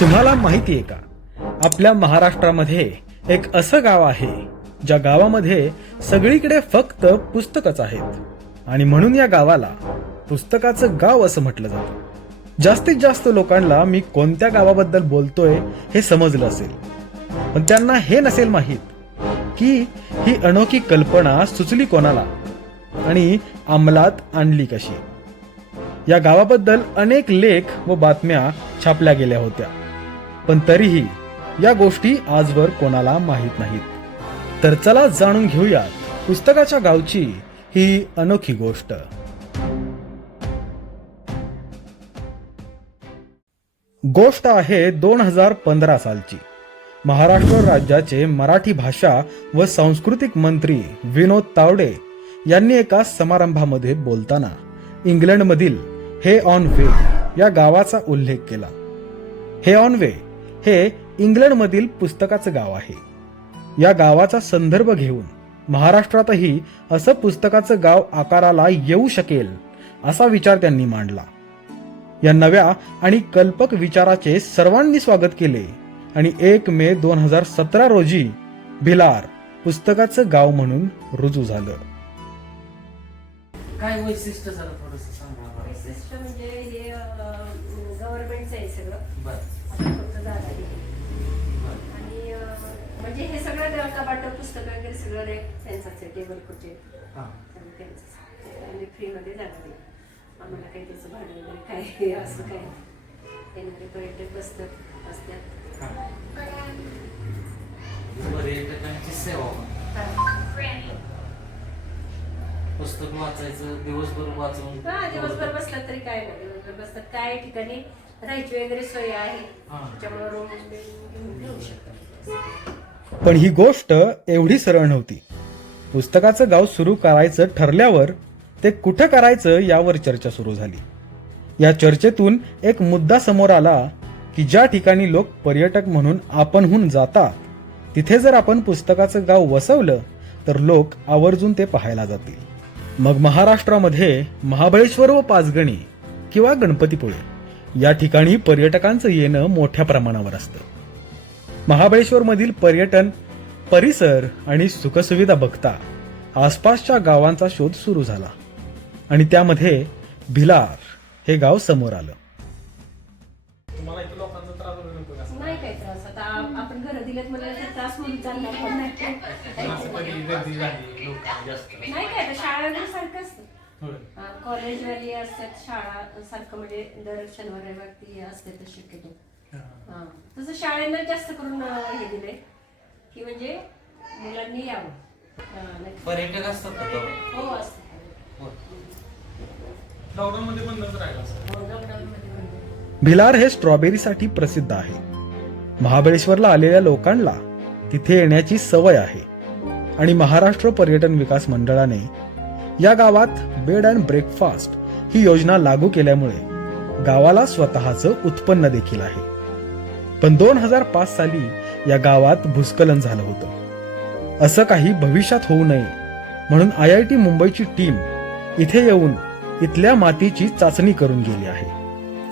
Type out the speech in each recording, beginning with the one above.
तुम्हाला माहिती आहे का? आपल्या महाराष्ट्रामध्ये एक असं गाव आहे ज्या गावामध्ये सगळीकडे फक्त पुस्तकच आहेत. आणि म्हणून या गावाला पुस्तकाचं गाव असं म्हटलं जातं. जास्तीत जास्त लोकांना मी कोणत्या गावाबद्दल बोलतोय हे समजलं असेल. पण त्यांना हे नसेल माहीत की ही अनोखी कल्पना सुचली कोणाला आणि अंमलात आणली कशी? या गावाबद्दल अनेक लेख व बातम्या छापल्या गेल्या होत्या. पण तरीही या गोष्टी आजवर कोणाला माहीत नाहीत. तर चला जाणून घेऊयात पुस्तकाच्या गावची ही अनोखी गोष्ट. गोष्ट आहे दोन हजार पंधरा सालची. महाराष्ट्र राज्याचे मराठी भाषा व सांस्कृतिक मंत्री विनोद तावडे यांनी एका समारंभामध्ये बोलताना इंग्लंडमधील हे ऑन वे या गावाचा उल्लेख केला. हे ऑन वे हे इंग्लंडमधील पुस्तकाचं गाव आहे. या गावाचा संदर्भ घेऊन महाराष्ट्रातही असं पुस्तकाचं गाव आकाराला येऊ शकेल असा विचार त्यांनी मांडला. या नव्या आणि कल्पक विचाराचे सर्वांनी स्वागत केले आणि एक मे दोन हजार सतरा रोजी भिलार पुस्तकाचं गाव म्हणून रुजू झालं. काय वैशिष्ट्य जरा थोडस सांगा. वैशिष्ट्य म्हणजे हे गव्हर्नमेंटचं आहे सगळं. जागा दिली. आणि म्हणजे हे सगळं कपाट पुस्तकं वगैरे सगळं रे त्यांचंच आहे टेबल खुर्ची हा. त्यांचंच. आणि फ्रीमध्ये जागा दिली आम्हाला काही त्याचं भाडं वगैरे काय असं काय येणारे पर्यटक बसतात असतात हा. पर्यटकांची सेवा. पुस्तक वाचायचं दिवसभर वाचून हा दिवसभर बसलात तरी काय नाही दिवसभर बसतात. काय ठिकाणी राहायची वगैरे सोय आहे. हा. त्याच्यामुळे रूम घेऊन घेऊ शकतात पण ही गोष्ट एवढी सरळ नव्हती. पुस्तकाचं गाव सुरू करायचं ठरल्यावर ते कुठं करायचं यावर चर्चा सुरू झाली. या चर्चेतून एक मुद्दा समोर आला की ज्या ठिकाणी लोक पर्यटक म्हणून आपणहून जातात तिथे जर आपण पुस्तकाचं गाव वसवलं तर लोक आवर्जून ते पाहायला जातील. मग महाराष्ट्रामध्ये महाबळेश्वर व पाचगणी किंवा गणपतीपुळे या ठिकाणी पर्यटकांचं येणं मोठ्या प्रमाणावर असतं. महाबळेश्वर मधील पर्यटन परिसर आणि सुखसुविधा बघता आसपासच्या गावांचा शोध सुरू झाला. आणि त्यामध्ये भिलार हे गाव समोर आलं. नाही काही त्रास. आता आप- आपण घर दिलेत मला त्रास म्हणून चालणार पण नाही. काय. नाही काय आता शाळा सारखं असतं. कॉलेजवाली असतात शाळा सारखं म्हणजे दर शनिवार रविवार ती असते शक्यतो हा. तसं शाळेनं जास्त करून हे दिलंय की म्हणजे मुलांनी यावं हा, नाही- पर्यटक असतात तेव्हा? हो असतं हो. लॉकडाऊन मध्ये बंदच राहिला हो, लॉकडाऊनमध्ये पण. भिलार हे स्ट्रॉबेरीसाठी प्रसिद्ध आहे महाबळेश्वरला आलेल्या लोकांना तिथे येण्याची सवय आहे आणि महाराष्ट्र पर्यटन विकास मंडळाने या गावात बेड अँड ब्रेकफास्ट ही योजना लागू केल्यामुळे गावाला स्वतःचं उत्पन्न देखील आहे. पण दोन हजार पाच साली या गावात भूस्खलन झालं होतं. असं काही भविष्यात होऊ नये म्हणून आय आय टी मुंबईची टीम इथे येऊन इथल्या मातीची चाचणी करून गेली आहे.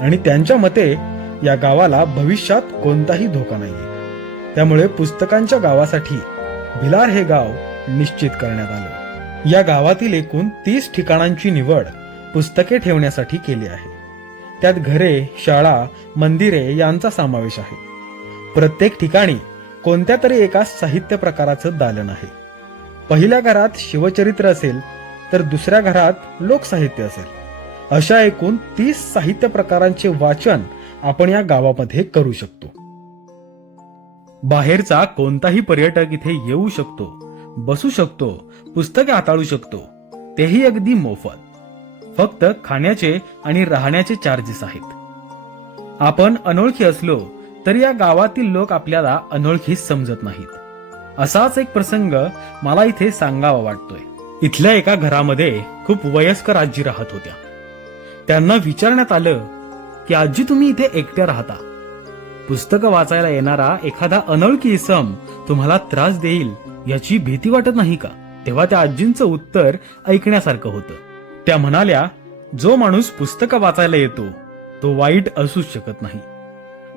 आणि त्यांच्या मते या गावाला भविष्यात कोणताही धोका नाहीये. त्यामुळे पुस्तकांच्या गावासाठी भिलार हे गाव निश्चित करण्यात आलं. या गावातील एकूण तीस ठिकाणांची निवड पुस्तके ठेवण्यासाठी केली आहे. त्यात घरे शाळा मंदिरे यांचा समावेश आहे. प्रत्येक ठिकाणी कोणत्या तरी एका साहित्य प्रकाराचं दालन आहे. पहिल्या घरात शिवचरित्र असेल तर दुसऱ्या घरात लोकसाहित्य असेल. अशा एकूण तीस साहित्य प्रकारांचे वाचन आपण या गावामध्ये करू शकतो. बाहेरचा कोणताही पर्यटक इथे येऊ शकतो बसू शकतो पुस्तके हाताळू शकतो. तेही अगदी मोफत. फक्त खाण्याचे आणि राहण्याचे चार्जेस आहेत. आपण अनोळखी असलो तरी या गावातील लोक आपल्याला अनोळखी समजत नाहीत. असाच एक प्रसंग मला इथे सांगावा वाटतोय. इथल्या एका घरामध्ये खूप वयस्कर आजी राहत होत्या. त्यांना विचारण्यात आलं की आजी तुम्ही इथे एकट्या राहता. पुस्तकं वाचायला येणारा एखादा अनोळखी इसम तुम्हाला त्रास देईल याची भीती वाटत नाही का? तेव्हा त्या आजींचं उत्तर ऐकण्यासारखं होतं. त्या म्हणाल्या जो माणूस पुस्तकं वाचायला येतो तो वाईट असूच शकत नाही.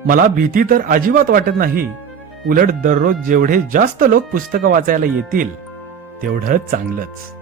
मला भीती तर अजिबात वाटत नाही. उलट दररोज जेवढे जास्त लोक पुस्तकं वाचायला येतील तेवढं चांगलंच.